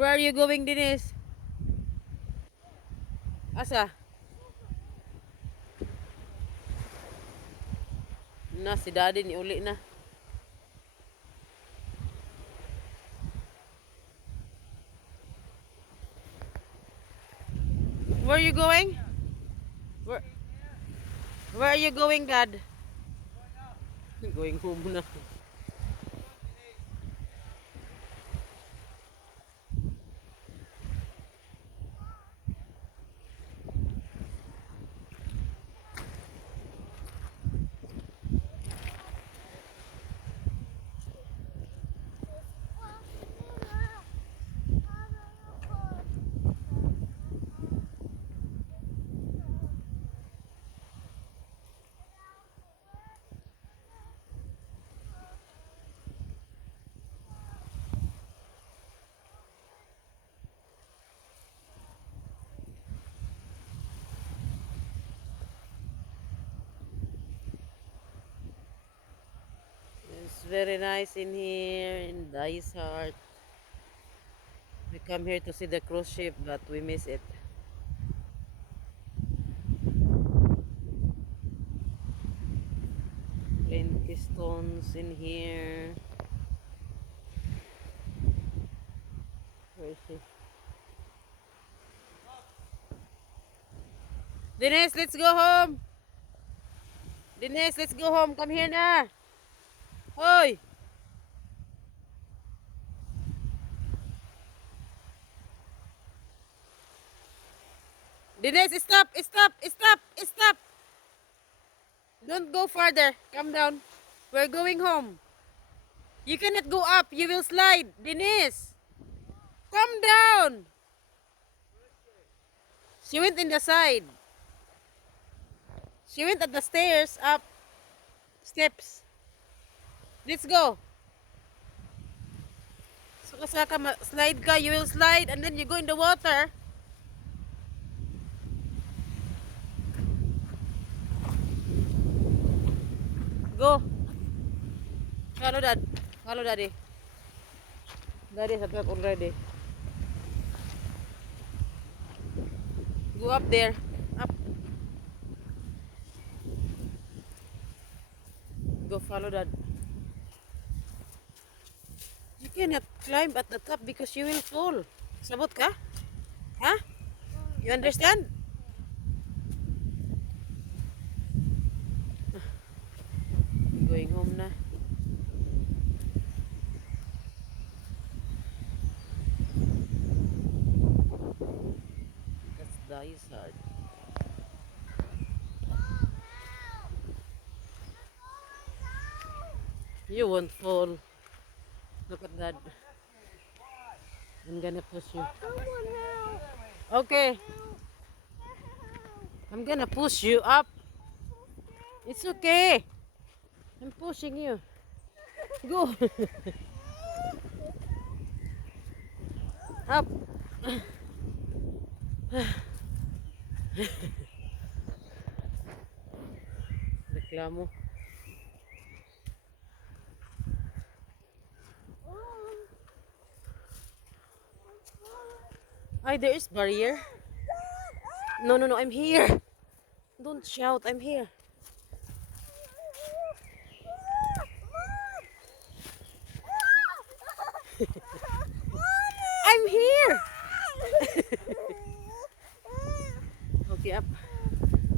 Where are you going, Denise? Asa? Na, si daddy ni uli na. Where are you going? Where, where are you going, Dad? Going home na. It's very nice in here in Dysart. We come here to see the cruise ship, but we miss it. Plain stones in here. Where is she? Denise, let's go home. Denise, let's go home. Come here na. Hoy. Denise, stop, stop, stop, stop. Don't go further. Come down. We're going home. You cannot go up. You will slide. Denise. Come down. She went in the side. She went at the stairs up. Steps. Let's go. So kasi slide ka. You will slide and then you go in the water. Go. Follow dad. Follow daddy. Daddy is at work already. Go up there. Up. Go follow dad. You cannot climb at the top because you will fall. Sabot ka? Huh? You understand? Going home na. That's Dysart. You won't fall. Look at that. I'm gonna push you. Okay. I'm gonna push you up. It's okay. I'm pushing you. Go. Up. Reklamo. Ay, there is barrier. No, no, no, I'm here. Don't shout, I'm here. I'm here. Okay, up.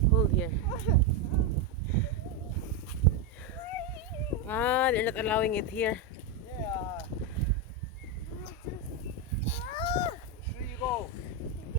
Hold here. Ah, they're not allowing it here.